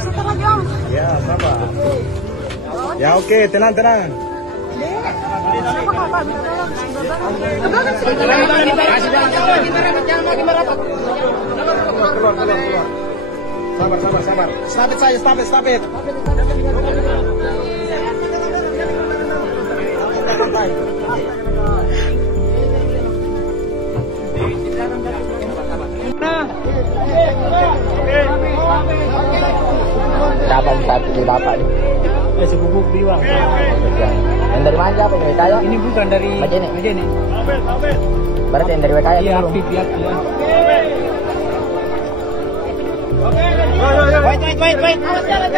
sebentar lagi Om. Ya, sabar. Ya oke, tenang. Siapa kakak minta tolong? Ke belakang sebentar. Keluar. Sabar. Stop it. Siapa satu di bapak nih? Sepupu biwang. Yang dari mana siapa ini? Saya? Ini bukan dari Majene. Majene. Berarti yang dari WKI Iya, dulu. Pip. Wait. Jalan.